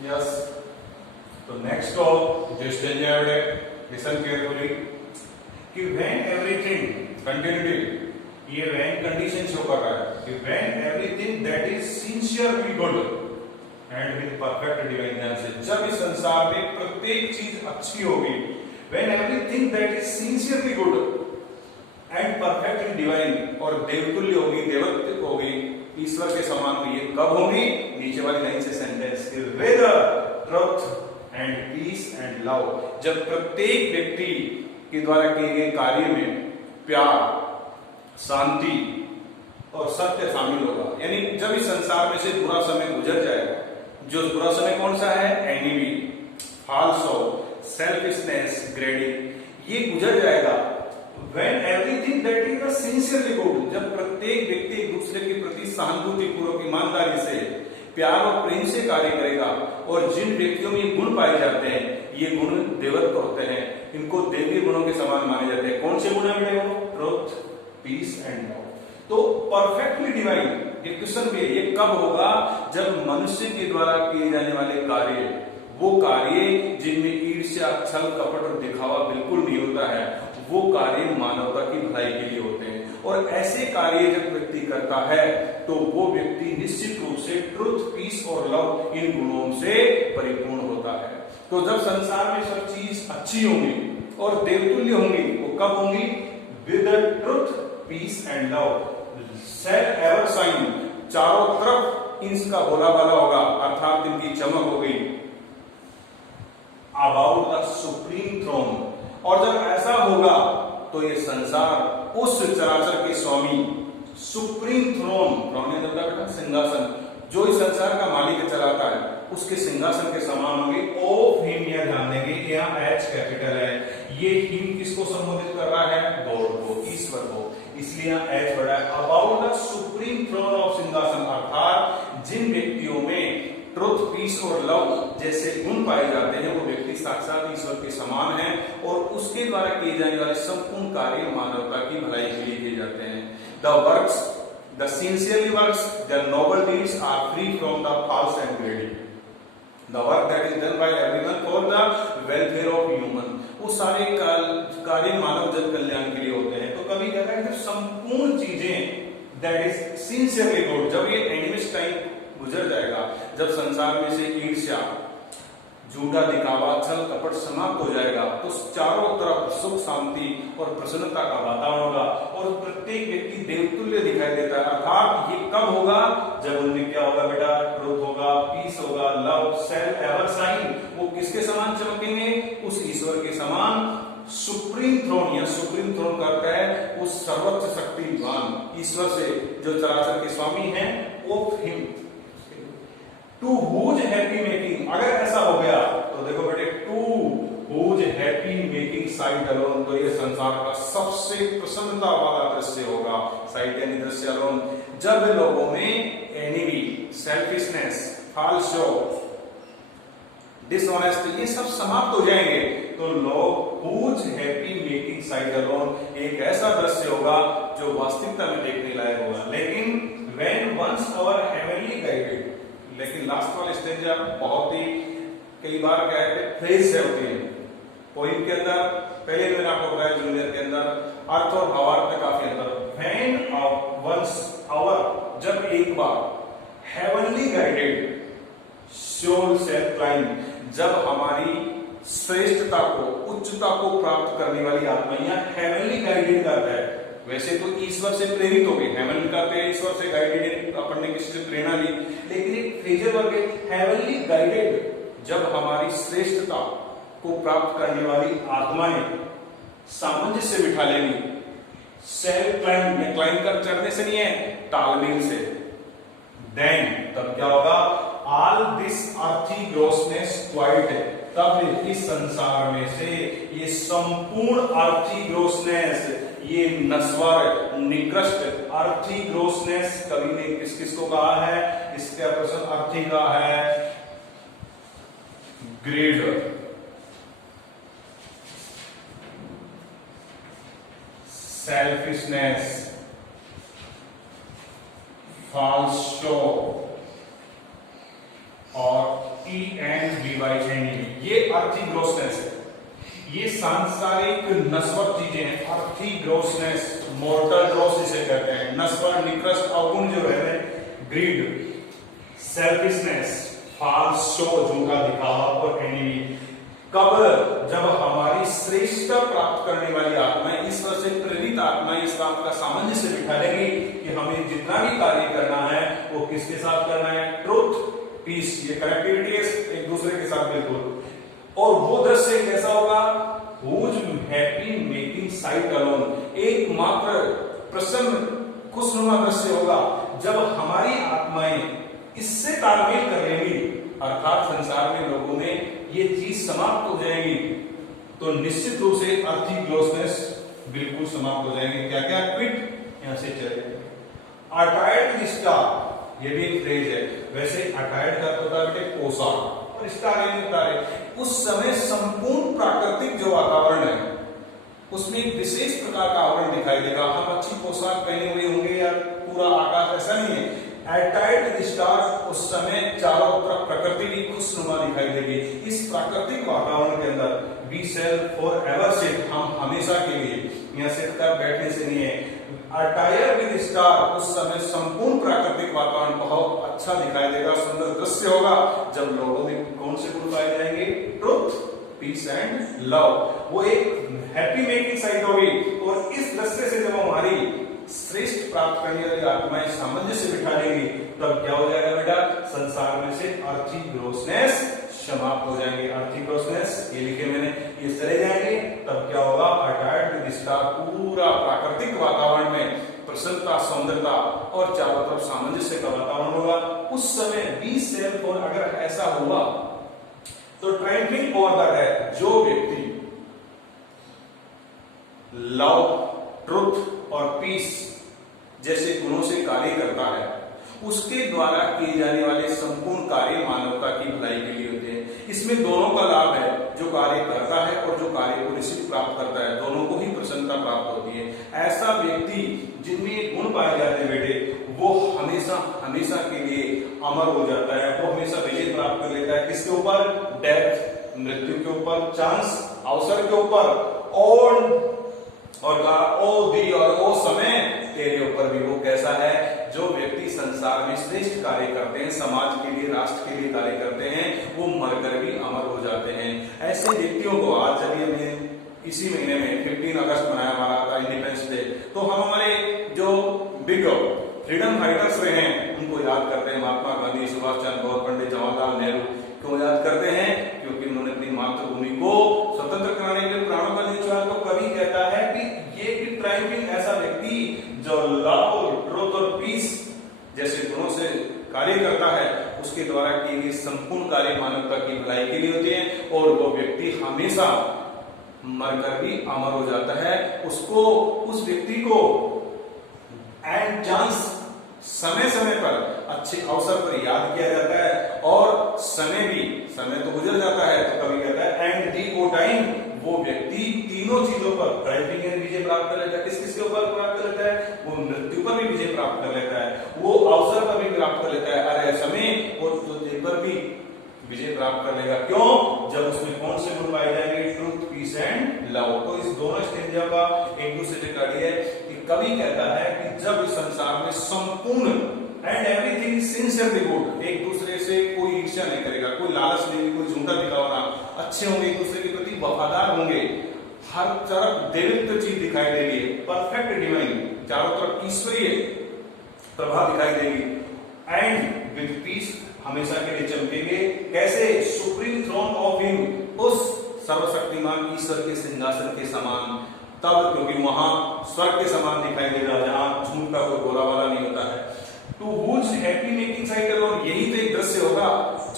Yes. तो next top जो stage है लिसन केयरफुली कि व्हेन एवरीथिंग कंटिन्यूटी ये व्हेन कंडीशन शो कर रहा है कि when everything that is sincerely good and with perfect divine ध्यान जब इस संसार में प्रत्येक चीज अच्छी होगी when everything that is sincerely good and perfectly divine और देवतुल्य होगी देवत्व होगी ईश्वर के समान होगी ये कब होगी नीचे वाली लाइन से sentence with truth and peace and love जब प्रत्येक व्यक्ति के द्वारा किए गए कार्य में प्यार शांति और सत्य शामिल होगा यानी जब इस संसार में से बुरा समय गुजर जाएगा जो बुरा समय कौन सा है एनिमी फाल्सो सेल्फिशनेस ग्रेडिंग ये गुजर जाएगा When everything that is sincerely good, जब प्रत्येक व्यक्ति एक दूसरे के प्रति सहानुभूति पूर्वक ईमानदारी से प्यार और प्रेम से कार्य करेगा और जिन व्यक्तियों में ये गुण पाए जाते हैं ये गुण देवत्व होते हैं इनको देवी गुणों के समान माने जाते हैं कौन से गुण है वो ट्रुथ पीस एंड लव तो परफेक्टली डिवाइन ये क्वेश्चन भी ये कब होगा जब मनुष्य के द्वारा किए जाने वाले कार्य वो कार्य जिनमें ईर्ष्या छल कपट और दिखावा बिल्कुल नहीं होता है वो कार्य मानवता की भलाई के लिए होते हैं और ऐसे कार्य जब व्यक्ति करता है तो वो व्यक्ति निश्चित रूप से ट्रुथ पीस और लव इन गुणों से परिपूर्ण होता है तो जब संसार में सब चीज अच्छी होंगी और देवतुल्य होंगी वो कब होंगी with truth peace and love shall ever shine चारों तरफ इनका बोला बाला होगा अर्थात इनकी चमक हो गई अबाउट द सुप्रीम थ्रोन और जब ऐसा होगा तो ये संसार उस चराचर के स्वामी सुप्रीम थ्रोन बेटा सिंहासन जो इस संसार का मालिक चलाता है उसके सिंहासन के समान होंगे ऑफ हिम यह ध्यान देंगे यहाँ एच कैपिटल है ये हिम किसको संबोधित कर रहा है गॉड को ईश्वर को इसलिए यहाँ एच बड़ा है about the supreme throne of सिंहासन अर्थात जिन व्यक्तियों में ट्रुथ पीस और लव जैसे गुण पाए जाते हैं वो व्यक्ति साक्षात ईश्वर के समान है और उसके द्वारा किए जाने वाले संपूर्ण कार्य मानवता की भलाई के लिए किए जाते हैं the works the sincerely works the noble deeds are free from the false and greedy the work that is done by everyone for the welfare of human वो सारे कार्य मानव जन कल्याण के लिए होते हैं तो कभी कहता है जब संपूर्ण चीजें दैट इज सिंसियरली गुड जब ये एनिमिस्ट टाइम गुजर जाएगा जब संसार में से ईर्ष्या झूठा दिखावा छल कपट समाप्त हो जाएगा तो चारों तरफ सुख शांति और प्रसन्नता का वातावरण होगा और प्रत्येक व्यक्ति देवतुल्य दिखाई देता है अर्थात ये कब होगा जब उनमें क्या होगा बेटा ट्रुथ होगा पीस होगा लव सेल्फ एवर साइन वो किसके समान चमकेंगे उस ईश्वर के समान सुप्रीम थ्रोन या सुप्रीम थ्रोन करता है उस सर्वोच्च शक्तिवान ईश्वर से जो चराचर के स्वामी हैं of him to whose happy making अगर ऐसा हो गया तो देखो बेटे to whose happy making sight alone तो ये संसार का सबसे प्रसन्नता वाला दृश्य होगा साइट यानी दृश्य अलोन जब लोगों में एनिमी सेल्फिशनेस फाल्सो डिसऑनेस्ट ये सब समाप्त हो जाएंगे तो लोग whose happy making sight alone एक ऐसा दृश्य होगा जो वास्तविकता में देखने लायक होगा लेकिन when once our heavenly guided लेकिन लास्ट वाला स्टेज बहुत ही कई बार क्या है फ्रेज से होती है पोइम के अंदर पहले मैंने आपको बताया जूनियर के अंदर अर्थ और भावार्थ में काफी अंतर व्हेन वंस आवर जब एक बार heavenly guided soul self climb जब हमारी श्रेष्ठता को उच्चता को प्राप्त करने वाली आत्मा यहाँ हेवनली गाइडेड करता है वैसे तो ईश्वर से प्रेरित हो गए हेवन करते हैं ईश्वर से गाइडेड अपन ने किसी से प्रेरणा ली लेकिन एक फ्रेजर वर्ग है हेवनली गाइडेड जब हमारी श्रेष्ठता को प्राप्त करने वाली आत्माएं सामंजस्य बिठा लेंगी सेल्फ क्लाइंब या क्लाइंब कर चढ़ने से नहीं है तालमेल से देन तब क्या होगा ऑल दिस अर्थी ग्रोसनेस क्वाइट तब इस संसार में से ये संपूर्ण अर्थी ग्रोसनेस ये नश्वर निकृष्ट अर्थी ग्रोसनेस कवि ने किस किस को कहा है इसका प्रश्न अर्थी का है ग्रेड सेल्फिशनेस false show और ENVY एनीमी, ये अर्थी ग्रोसनेस है। ये सांसारिक नश्वर चीजें हैं। अर्थी ग्रोसनेस, मोर्टल ग्रोस जिसे कहते हैं, नश्वर निकृष्ट अवगुण जो है, ग्रीड, सेल्फिशनेस, फॉल्स शो, झूठा दिखावा, और एनीमी। कब? जब हमारी श्रेष्ठता प्राप्त करने वाली आत्माएं, ईश्वर से प्रेरित आत्माएं इस बात का सामंजस्य बिठा लेंगी कि हमें जितना भी कार्य करना है वो किसके साथ करना है? ट्रुथ, पीस, ये कनेक्टिविटी है एक दूसरे के साथ बिल्कुल। और वो दृश्य कैसा होगा? Whose happy making sight alone, एकमात्र प्रसन्न खुशनुमा दृश्य होगा जब हमारी आत्माएं इससे तालमेल कर लेंगी, अर्थात संसार में लोगों में ये चीज समाप्त हो जाएगी, तो निश्चित रूप से अर्थी ग्लोसनेस बिल्कुल समाप्त हो जाएंगे। क्या क्या? क्विट, यहां से चले। अटायर्ड स्टार, ये भी एक फ्रेज है। वैसे अटायर्ड का होता है पोशाक, और स्टार तारे। उस समय संपूर्ण प्राकृतिक जो वातावरण है उसमें एक विशेष प्रकार का आवरण दिखाई देगा। हम अच्छी पोशाक पहने हुए होंगे या पूरा आकाश, ऐसा नहीं है। एटाइड स्टार, उस समय चारों तरफ प्रकृति की खुशनुमा दिखाई देगी। इस प्राकृतिक वातावरण के अंदर we shall forever sit, हम हमेशा के लिए यहाँ सिट कर बैठने से नहीं है। अटायर विद स्टार, उस समय संपूर्ण प्राकृतिक वातावरण बहुत अच्छा दिखाई देगा, सुंदर दृश्य होगा जब लोगों में कौन से गुण पाए जाएंगे? Truth, peace and love. वो एक हैप्पी मेकिंग साइट होगी। और इस दृश्य से जब हमारी श्रेष्ठ प्राप्त करने वाली आत्माएं सामंजस्य बिठा लेंगी, तब क्या हो जाएगा बेटा? संसार में से अर्थी ग्रोसनेस समाप्त हो जाएंगे। अर्थी ग्रोसनेस ये लिखे मैंने, ये चले जाएंगे, तब क्या होगा? अटायर्ड विद स्टार, पूरा प्राकृतिक वातावरण में प्रसन्नता, सौंदर्यता और चारों तरफ सामंजस्य का वातावरण होगा। उस समय बी सेल्फ, और अगर ऐसा हुआ तो ट्रेंडिंग ओवर द डेथ, जो व्यक्ति लव, ट्रुथ और पीस जैसे गुणों से कार्य करता है, उसके द्वारा किए जाने वाले संपूर्ण कार्य मानवता की भलाई के लिए होते हैं। इसमें दोनों का लाभ है, जो कार्य करता है और जो कार्य को रिसीव प्राप्त करता है, दोनों को ही प्रसन्नता प्राप्त होती है। ऐसा व्यक्ति जिनमें गुण पाए जाते हैं बेटे, वो हमेशा हमेशा के लिए अमर हो जाता है। वो हमेशा विजय प्राप्त कर लेता है। किसके ऊपर? डेथ, मृत्यु के ऊपर, चांस, अवसर के ऊपर, और कहा ओ दी और ओ समय तेरे ऊपर भी। वो कैसा है? जो व्यक्ति संसार में श्रेष्ठ कार्य करते हैं, समाज के लिए, राष्ट्र के लिए कार्य करते हैं, वो मरकर भी अमर हो जाते हैं। ऐसे व्यक्तियों को आज जब हमने इसी महीने में 15 अगस्त मनाया हमारा था इंडिपेंडेंस डे, तो हम हमारे जो बिग फ्रीडम फाइटर्स रहे हैं उनको याद करते हैं। महात्मा गांधी, सुभाष चंद्र बोस, पंडित जवाहरलाल नेहरू। क्यों याद करते हैं? क्योंकि उन्होंने अपनी मातृभूमि को स्वतंत्र कराने के लिए प्राणों का न्यौछावर। तो कवि कहता है कि ये भी ट्राइबिंग ऐसा व्यक्ति जो लव, ट्रुथ और पीस जैसे गुणों से कार्य करता है, उसके द्वारा किए गए संपूर्ण कार्य मानवता की भलाई के लिए होते हैं, और वो व्यक्ति हमेशा मरकर भी अमर हो जाता है। उसको, उस व्यक्ति को एंड चांस, समय समय पर, अच्छे अवसर पर याद किया जाता है। और समय तो गुजर जाता है, तो कभी कहता है एंड दी ओ टाइम, वो व्यक्ति तीनों चीजों पर ड्राइविंग में विजय प्राप्त कर लेता है। किस किसके ऊपर प्राप्त कर लेता है? वो मृत्यु पर भी विजय प्राप्त कर लेता है, वो अवसर पर भी प्राप्त कर लेता है, अरे समय और दिल पर भी विजय प्राप्त कर लेगा। क्यों? जब उसमें कौन से गुण पाए जाएंगे? Truth, peace and love. तो इस दोनों स्टेंजा का एक दूसरे से कार्य है कि कवि कहता है कि जब इस संसार में संपूर्ण एंड एवरीथिंग सिंसियरली गुड, एक दूसरे से कोई ईर्ष्या नहीं करेगा, कोई लालच नहीं, कोई झूठा दिखावा, अच्छे होंगे, एक दूसरे के प्रति वफादार होंगे, हर तरफ देवत्व चीज दिखाई देगी, परफेक्ट डिवाइन, चारों तरफ ईश्वरीय प्रभाव दिखाई देगी। एंड विद पीस, हमेशा के लिए चमकेंगे। कैसे? सुप्रीम थ्रोन ऑफ हिम, उस सर्वशक्तिमान ईश्वर के सिंहासन के समान। तब क्योंकि वहां स्वर्ग के समान दिखाई देगा, जहां झूठ का कोई गोला वाला नहीं होता है। To whose happy making cycle, और यही तो एक दृश्य होगा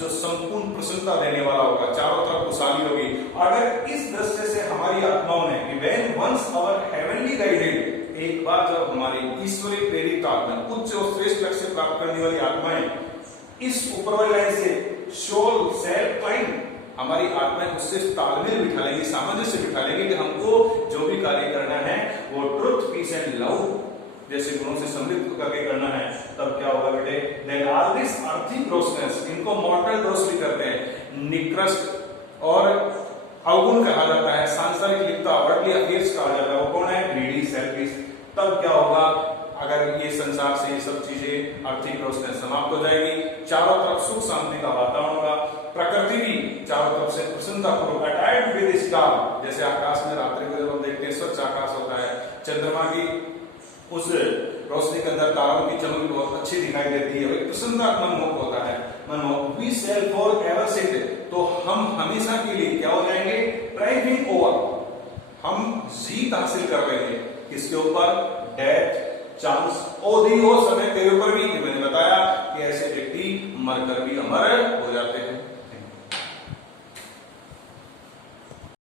जो संपूर्ण प्रसन्नता देने वाला होगा, चारों तरफ खुशहाली होगी। अगर इस दृश्य से हमारी आत्माओं ने कि when once our heavenly guided, एक बार जब हमारी ईश्वरीय प्रेरित आत्मा, उच्च और श्रेष्ठ लक्ष्य प्राप्त करने वाली आत्माएं इस ऊपर वाली लाइन से सोल सेल्फ क्लाइंब, हमारी आत्माएं उससे तालमेल बिठा लेंगी, सामंजस्य बिठा लेंगी कि हमको जो भी कार्य करना है वो ट्रुथ, पीस एंड लव जैसे गुणों से समृद्ध करके करना है। तब क्या होगा बेटे? देन ऑल दिस अर्थी ग्रोसनेस, इनको मॉर्टल ग्रोस भी करते हैं। निकृष्ट और अवगुण कहा जाता है, सांसारिक लिप्तता, वर्ल्डली अफेयर्स कहा जाता है, वो कौन है? Greedy, selfish. तब क्या होगा? अगर ये संसार से ये सब चीजें आर्थिक रोशनी समाप्त हो जाएगी, चारों तरफ सुख शांति का वातावरण होगा, प्रकृति भी चारों तरफ से प्रसन्नतापूर्वक अटायर्ड विद स्टार, जैसे आकाश में रात्रि को जब हम देखते हैं स्वच्छ आकाश होता है, चंद्रमा की उस रोशनी के अंदर तारों की चमक बहुत अच्छी दिखाई देती है, एक प्रसन्नता मनमोहक होता है, मनमोहक। We shall forever sit, तो हम हमेशा के लिए क्या हो जाएंगे? ट्रायम्फिंग ओवर, हम जीत हासिल कर रहे हैं किसके ऊपर? डेथ, चांस, ओधी हो समय तेरे ऊपर भी। मैंने बताया कि ऐसे व्यक्ति मरकर भी अमर हो जाते हैं।